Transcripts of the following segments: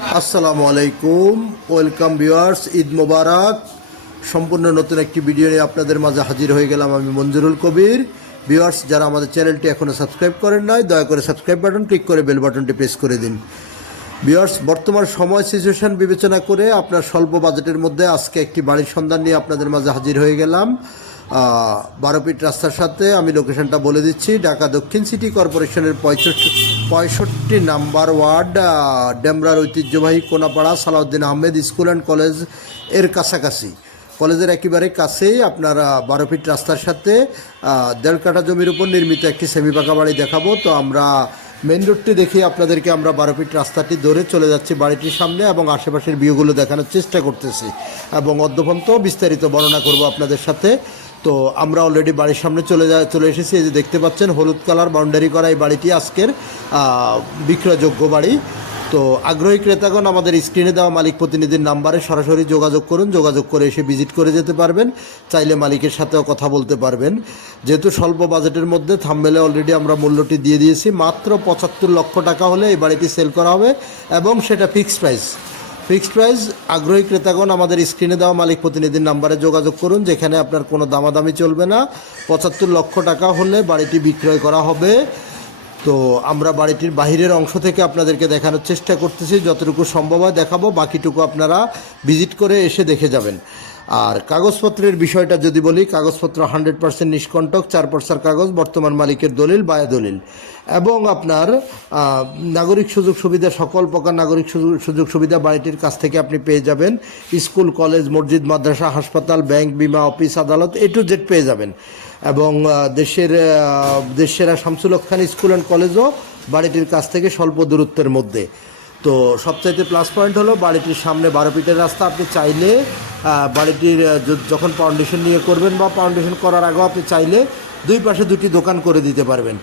আসসালামু আলাইকুম, welcome viewers, Eid মোবারক। সম্পূর্ণ নতুন একটি ভিডিও নিয়ে আপনাদের মাঝে হাজির হয়ে গেলাম আমি মঞ্জুরুল কবির। ভিউয়ার্স, যারা আমাদের চ্যানেলটি এখনও সাবস্ক্রাইব করেন নাই, দয়া করে সাবস্ক্রাইব বাটন ক্লিক করে বেল বাটনটি প্রেস করে দিন। ভিউয়ার্স, বর্তমান সময় সিচুয়েশন বিবেচনা করে আপনার স্বল্প বাজেটের মধ্যে আজকে একটি বাড়ির সন্ধান নিয়ে আপনাদের মাঝে হাজির হয়ে গেলাম 12 ফিট রাস্তার সাথে। আমি লোকেশনটা বলে দিচ্ছি, ঢাকা দক্ষিণ সিটি কর্পোরেশনের 65 নাম্বার ওয়ার্ড, ডেমরার ঐতিহ্যবাহী Konapara Salahuddin Ahmed school and college এর কাছাকাছি। কলেজের একেবারে কাছেই আপনারা 12 ফিট রাস্তার সাথে 1.5 কাঠা জমির উপর নির্মিত একটি সেমি পাকা বাড়ি দেখাবো। তো আমরা মেন রোডটি দেখে আপনাদেরকে আমরা 12 ফিট রাস্তাটি ধরে চলে যাচ্ছি বাড়িটির সামনে এবং আশেপাশের ভিউগুলো দেখানোর চেষ্টা করতেছি এবং অদ্যপন্ত বিস্তারিত বর্ণনা করব আপনাদের সাথে। তো আমরা অলরেডি বাড়ির সামনে চলে এসেছি। এই যে দেখতে পাচ্ছেন হলুদ কালার বাউন্ডারি করা এই বাড়িটি আজকের বিক্রয়যোগ্য বাড়ি। তো আগ্রহী ক্রেতাগণ আমাদের স্ক্রিনে দেওয়া মালিক প্রতিনিধির নাম্বারে সরাসরি যোগাযোগ করুন। যোগাযোগ করে এসে ভিজিট করে যেতে পারবেন, চাইলে মালিকের সাথেও কথা বলতে পারবেন। যেহেতু স্বল্প বাজেটের মধ্যে থাম্বনেলে অলরেডি আমরা মূল্যটি দিয়ে দিয়েছি, মাত্র 75 লক্ষ টাকা হলে এই বাড়িটি সেল করা হবে এবং সেটা ফিক্সড প্রাইস। আগ্রহী ক্রেতাগণ আমাদের স্ক্রিনে দেওয়া মালিক প্রতিনিধির নাম্বারে যোগাযোগ করুন, যেখানে আপনার কোনো দামাদামি চলবে না। 75 লক্ষ টাকা হলে বাড়িটি বিক্রয় করা হবে। তো আমরা বাড়িটির বাহিরের অংশ থেকে আপনাদেরকে দেখানোর চেষ্টা করতেছি, যতটুকু সম্ভব হয় দেখাবো, বাকিটুকু আপনারা ভিজিট করে এসে দেখে যাবেন। আর কাগজপত্রের বিষয়টা যদি বলি, কাগজপত্র 100% নিষ্কণ্টক, 4 পর্সার কাগজ, বর্তমান মালিকের দলিল, বায়া দলিল এবং আপনার নাগরিক সুযোগ সুবিধা, সকল প্রকার নাগরিক সুযোগ সুবিধা বাড়িটির কাছ থেকে আপনি পেয়ে যাবেন। স্কুল, কলেজ, মসজিদ, মাদ্রাসা, হাসপাতাল, ব্যাংক, বিমা অফিস, আদালত, A to Z পেয়ে যাবেন। এবং দেশের সেরা শামসুল হক খান স্কুল অ্যান্ড কলেজও বাড়িটির কাছ থেকে স্বল্প দূরত্বের মধ্যে। তো সবচাইতে প্লাস পয়েন্ট হলো বাড়িটির সামনে 12 ফিটের রাস্তা। আপনি চাইলে বাড়িটির যখন ফাউন্ডেশন নিয়ে করবেন বা ফাউন্ডেশন করার আগেও আপনি চাইলে দুই পাশে 2টি দোকান করে দিতে পারবেন।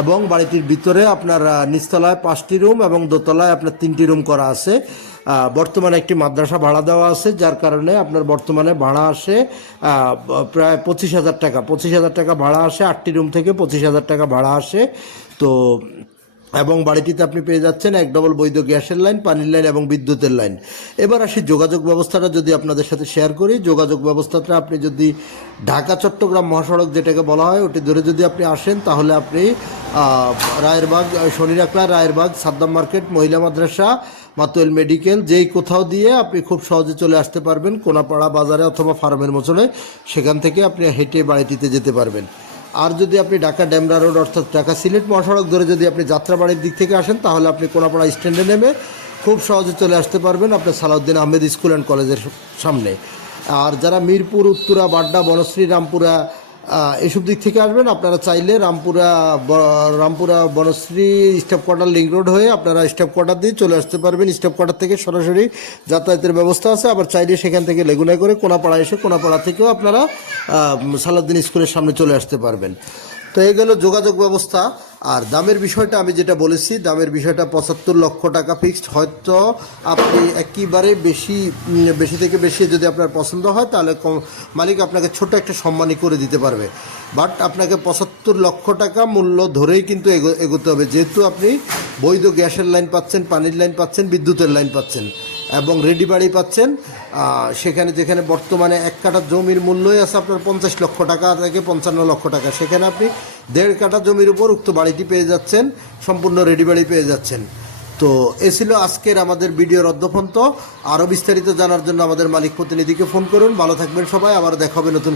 এবং বাড়িটির ভিতরে আপনার নিচতলায় 5টি রুম এবং দোতলায় আপনার 3টি রুম করা আছে। বর্তমানে একটি মাদ্রাসা ভাড়া দেওয়া আছে, যার কারণে আপনার বর্তমানে ভাড়া আসে প্রায় 25,000 টাকা। 25,000 টাকা ভাড়া আসে, 8টি রুম থেকে 25,000 টাকা ভাড়া আসে। তো এবং বাড়িটিতে আপনি পেয়ে যাচ্ছেন 1 ডবল বৈধ গ্যাসের লাইন, পানির লাইন এবং বিদ্যুতের লাইন। এবার আসি যোগাযোগ ব্যবস্থাটা যদি আপনাদের সাথে শেয়ার করি। যোগাযোগ ব্যবস্থাটা আপনি যদি ঢাকা চট্টগ্রাম মহাসড়ক যেটাকে বলা হয় ওটি ধরে যদি আপনি আসেন, তাহলে আপনি রায়েরবাগ, শনিরাকড়া, রায়েরবাগ, সাদ্দাম মার্কেট, মহিলা মাদ্রাসা, মাতুয়েল মেডিকেল, যেই কোথাও দিয়ে আপনি খুব সহজে চলে আসতে পারবেন কোনাপাড়া বাজারে অথবা ফার্মের মোচনে। সেখান থেকে আপনি হেঁটে বাড়িটিতে যেতে পারবেন। আর যদি আপনি ঢাকা ডেমরা রোড অর্থাৎ ঢাকা সিলেট মহাসড়ক ধরে যদি আপনি যাত্রাবাড়ির দিক থেকে আসেন, তাহলে আপনি কোনাপাড়া স্ট্যান্ডে নেমে খুব সহজে চলে আসতে পারবেন আপনার সালাউদ্দিন আহমেদ স্কুল অ্যান্ড কলেজের সামনে। আর যারা মিরপুর, উত্তরা, বাড্ডা, বনশ্রী, রামপুরা এসব দিক থেকে আসবেন, আপনারা চাইলে Rampura Banasree staff quarter link road হয়ে আপনারা স্টাফ কোয়ার্টার দিয়ে চলে আসতে পারবেন। স্টাফ কোয়ার্টার থেকে সরাসরি যাতায়াতের ব্যবস্থা আছে। আবার চাইলে সেখান থেকে লেগুনায় করে কোনাপাড়া এসে কোনাপাড়া থেকেও আপনারা সালাউদ্দিন স্কুলের সামনে চলে আসতে পারবেন। তো এই গেল যোগাযোগ ব্যবস্থা। আর দামের বিষয়টা আমি যেটা বলেছি, দামের বিষয়টা 75 লক্ষ টাকা ফিক্সড। হয়তো আপনি একেবারে বেশি থেকে বেশি যদি আপনার পছন্দ হয়, তাহলে মালিক আপনাকে ছোট একটা সম্মানী করে দিতে পারবে। বাট আপনাকে 75 লক্ষ টাকা মূল্য ধরেই কিন্তু এগোতে হবে, যেহেতু আপনি বৈধ গ্যাসের লাইন পাচ্ছেন, পানির লাইন পাচ্ছেন, বিদ্যুতের লাইন পাচ্ছেন এবং রেডি বাড়ি পাচ্ছেন। যেখানে বর্তমানে 1 কাঠা জমির মূল্যই আছে আপনার 50 লক্ষ টাকা থেকে 55 লক্ষ টাকা, সেখানে আপনি 1.5 কাঠা জমির উপর উক্ত বাড়িটি পেয়ে যাচ্ছেন, সম্পূর্ণ রেডি বাড়ি পেয়ে যাচ্ছেন। তো এ ছিল আজকের আমাদের ভিডিওর অদ্যপন্ত। আরও বিস্তারিত জানার জন্য আমাদের মালিক প্রতিনিধিকে ফোন করুন। ভালো থাকবেন সবাই, আবার দেখা হবে নতুন